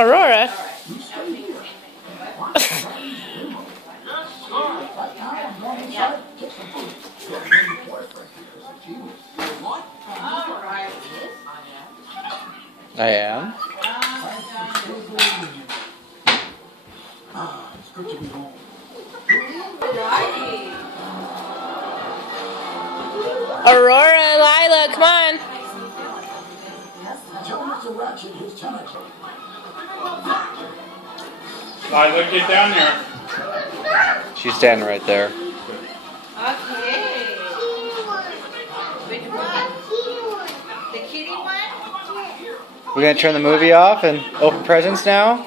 Aurora. I am. It's good to be home. Aurora, Lila, come on. Tell Mr. Ratchet his tentacle. Lila, get down there. She's standing right there. Okay. Which one? The kitty one? We're gonna turn the movie off and open presents now.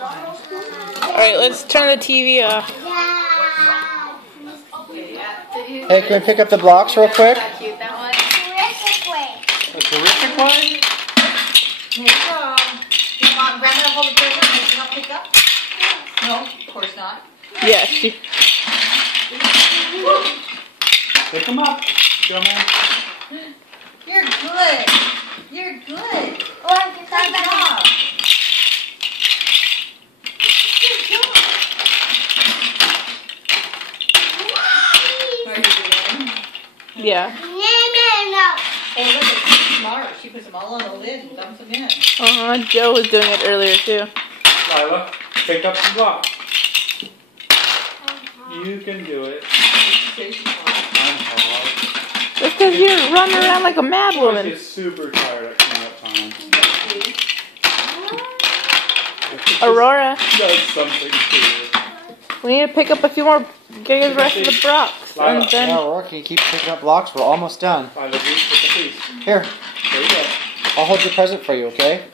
Alright, let's turn the TV off. Hey, can we pick up the blocks real quick? Cute, that one. A terrific one? Here you go. You want Grandma to hold the present and you don't pick up? No, of course not. Yes. Pick them up. Show me. You're good. You're good. Good job. What are you doing? Yeah. Oh, look, she's smart. She puts them all on the lid and dumps them in. Joe was doing it earlier too. Lila, pick up the block. You can do it. I'm hard. That's because you're running around like a mad I woman. get super tired at cleanup time. Aurora, Does something to it. we need to pick up a few more, get the rest of the blocks. And Yeah, then, Aurora, can you keep picking up blocks? We're almost done. Lila, pick the piece. Here, There you go. I'll hold your present for you, okay?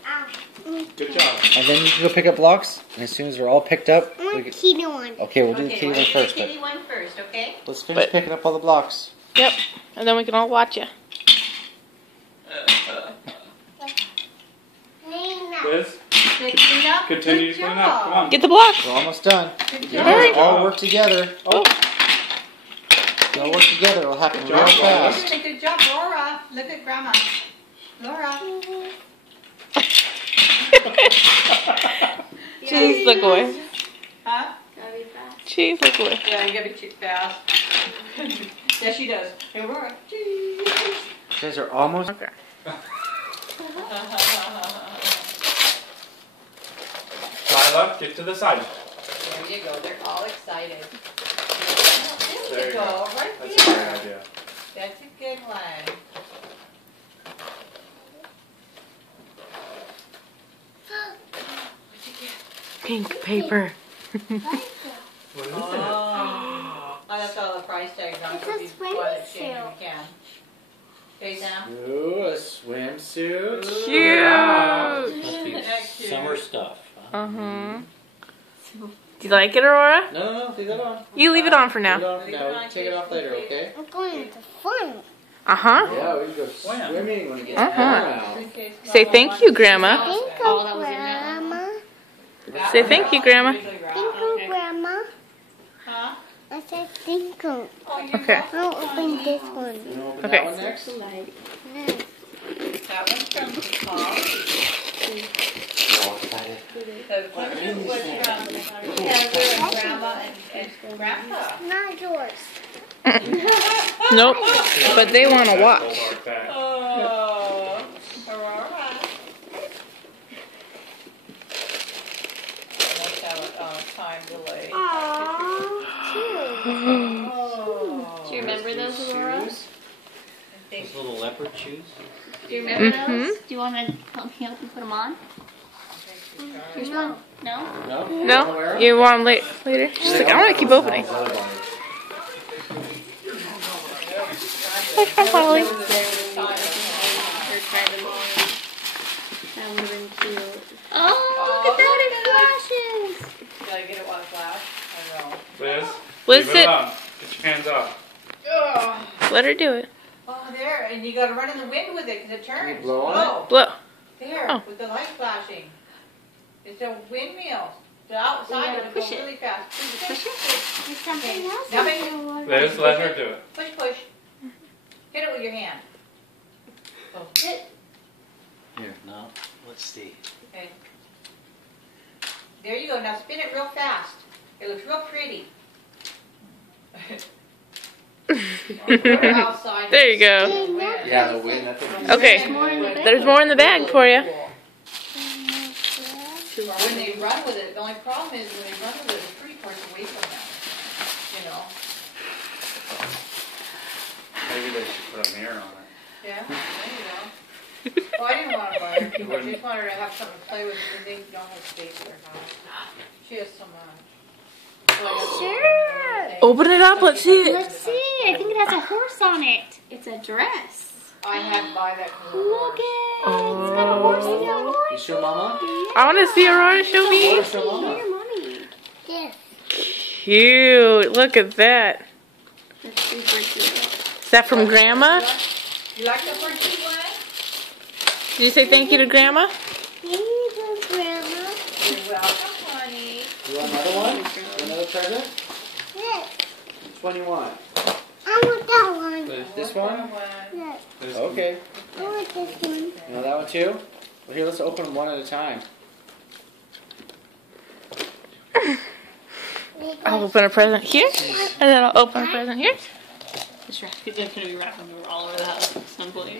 Good job. And then you can go pick up blocks. And as soon as they're all picked up, we can... Kitty one. Okay, we'll do the kitty why one don't you first. do But the kitty one first, okay? let's finish picking up all the blocks. yep. And then we can all watch you. Liz, Good clean up. continue Good to clean job. up. Come on. Get the blocks. We're almost done. Good You job. guys all work together. Oh. You all work together. It'll happen Good real job, You're fast. doing a good job, Laura. Look at Grandma. Laura. Jeez, look away. Huh? Jeez, look away. Yeah, you gotta be too fast. Yes, she does. Hey, Laura. You guys are almost... Okay. Lila, get to the side. There you go. They're all excited. There There you you go. Right That's a there. great idea. That's a good one. Pink paper. What is it? Oh. That's all the price tags on it. It's a If you want to exchange them, swimsuit. you can. Okay, Sam? Ooh, a swimsuit. Cute. Must be Next year. summer stuff. Huh? Uh-huh. Do you like it, Aurora? No, leave that on. You leave it on for Leave it now. on for now. Take it off later, okay? I'm going to fun. Uh-huh. Yeah, we can go Swim. swimming when we get Uh-huh. out. Say thank you, Grandma. Thank you, Grandma. Say thank you, Grandma. Thank you, Grandma. Huh? I said thank you. Oh, you're Okay. I'll open this one. You wanna open Okay. that one next? That one's from Paul. Oh, excited. The question was from Heather and Grandma and Grandpa. Not yours. Nope. But they want to watch. Oh, Aurora. Must have a time delay. Oh. Do you remember those, Aurora? Shoes. Those little leopard shoes. Do you remember Mhm. those? Do you want to help me put them on? Here's one. No? No? No? You want them later? She's like, I want to keep opening. Like, hi, Holly. That would have been cute. Oh, look at that, it flashes! Did I get it while it flashed? I know. Liz, Liz, leave sit. it alone. Get your hands up. Oh, Let her do it. there, and you gotta run in the wind with it because it turns. blow on it? Blow. There, Oh. with the light flashing. It's a windmill. The outside You of gotta it goes push it. really fast. Push it. There's something else Now in make the water. Liz, let her do it. Push, push. Hit it with your hand. Sit. Here, no. Let's see. Okay. There you go. Now spin it real fast. It looks real pretty. We're outside. There you go. Yeah, the wind. That's what Okay. There's more in the bag for you. When they run with it, the only problem is when they run with it, the tree parts away from them. You know. Maybe they should put a mirror on it. Yeah. There you go. Well, I didn't want to buy her too much. I just wanted her to have something to play with because they don't have space in their house. She has some. Sure. Open it up. Let's see it. Let's see. I think it has a horse on it. It's a dress. I had to buy that. Look at it. It's got a horse and a horse. You sure, Mama? I want to see Aurora. Show me. Where's your Mama? Your mommy. Yes. Cute. Look at that. That's super cute. Is that from Grandma? You like that for two one? Did you say thank you to Grandma? Thank you, Grandma. You're welcome, honey. You want another one? Another present? Yes. Which one you want? I want that one. This one? Yes. Okay. I want this one. You want that one too? Well, here, let's open them one at a time. I'll open a present here, and then I'll open a present here. It's going to be wrapping all over the house at some point.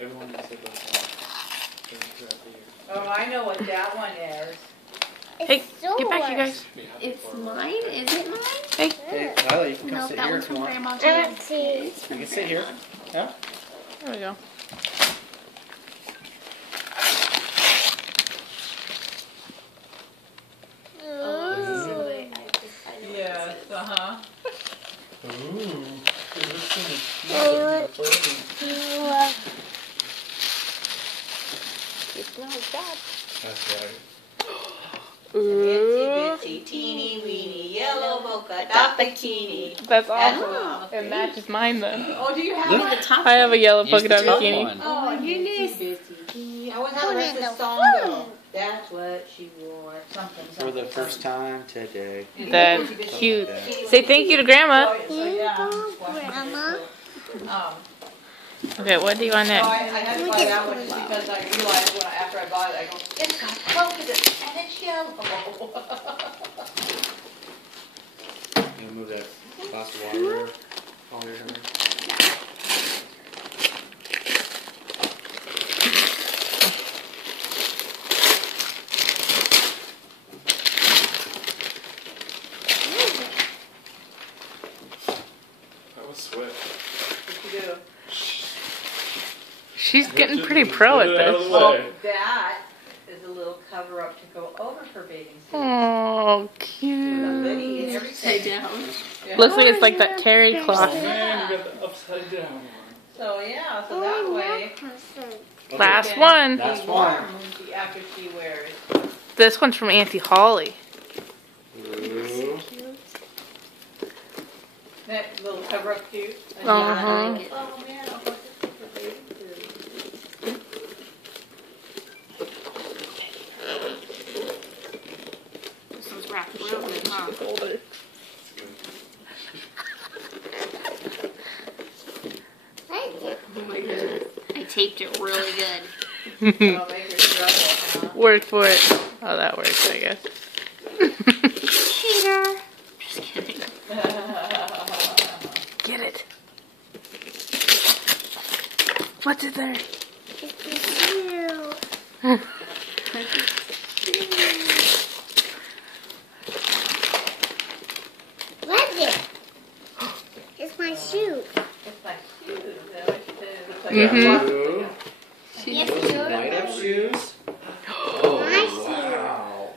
Everyone needs to go Oh, I know what that one is. Hey, get back, you guys. It's mine? Is it mine? Hey. Hey, Lila, you can come No, sit that here one's if you from want. Grandma. I want to. You can sit here. Yeah? There we go. Yes, uh-huh. That's right. Ooh, Itsy teeny weeny yellow polka dot bikini. that's awesome. Oh, It matches mine then. Oh, do you have Look. one? The top I have a yellow Use polka the dot top bikini. one. Oh, goodness. I was how the rest of the song go. That's what she wore. Something. For the first time today. That's cute. Say thank you to Grandma. Grandma. Okay, what do you want I next? had to buy that one just because I realized when after I bought it, I go, it's got polka dots and it's yellow. You move that glass of water over here. That was swift. What you do? She's getting pretty pro at Get it out of this. the way. That is a little cover up to go over her bathing suit. Oh, The cute. hoodie and Upside everything. down. Yeah. Looks like it's like that terry Oh cloth. man, you got the upside down one. So yeah, so that way Okay, Last one. Last be one. warm after she wears. This one's from Auntie Holly. Ooh. That little cover up too. Uh-huh. Oh man, I'll put this for bathing suit. This one's wrapped real good, huh? Oh my goodness. I taped it really good. I'll make her struggle, huh? Work for it. Oh, that works, I guess. Cheater. Just kidding. Get it. What's in there? What's it? It's my shoe. It's like shoes. Is that what you said? It looks like Mhm. Ooh. Yes, Light up shoes. Oh, wow.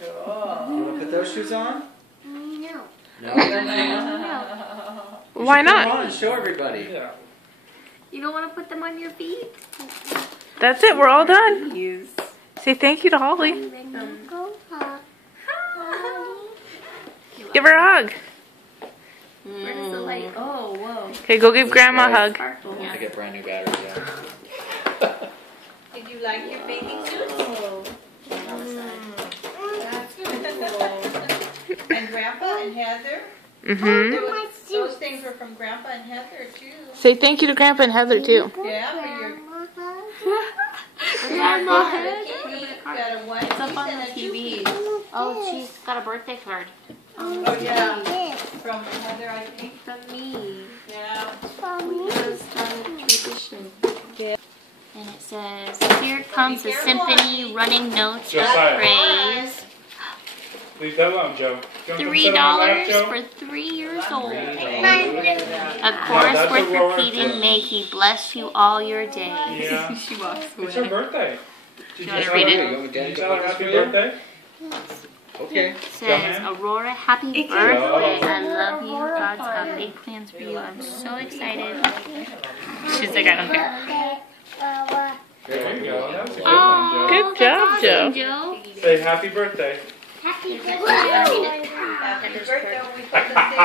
Cool. You want to put those shoes on? No. No. Why Put them on not? and show everybody. Yeah. You don't want to put them on your feet? That's it. We're all done. Yes. Say thank you to Holly. Go hug. Give her a hug. Where does the light? Oh, whoa. Okay, go give Grandma a hug. Sparkle. I get brand new batteries. Yeah. Did you like your bathing suit? That's cool. And Grandpa and Heather, Mm-hmm. those things were from Grandpa and Heather too. Say thank you to Grandpa and Heather too. Yeah, for your Grandma cake. Got a one It's up piece on and the a two TV. piece. Oh, she's got a birthday card. Oh yeah, from Heather, I think. From me. Yeah. Because it's a tradition. And it says, here comes the symphony running notes of Josiah. praise. Leave that alone, Joe. You want to $3 sit on my lap, Joe? for 3 years old. My A that's chorus a worth rower repeating, too. may he bless you all your days. Yeah. She walks It's her birthday. Did You wanna tell read her- it? You want me Did you to tell her do happy this for you? birthday? Okay. Says, Aurora, happy birthday. I love you. Oh. God's got big plans for you. I'm so excited. She's like, I don't care. There you go. That was a good Oh, one, Joe. Good job, awesome, Joe. Say happy birthday. Happy Happy birthday. We put the sing.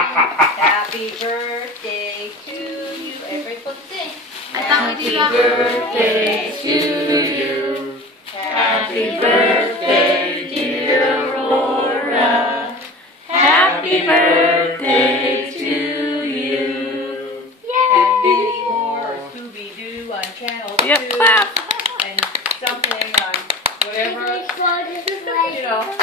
Happy birthday to you. Everybody put the sing. I thought we did that. birthday to you. Happy birthday, dear Aurora. Happy birthday to you. And many more Scooby-Doo on Channel 2. Yep, clap. And something on whatever, you know.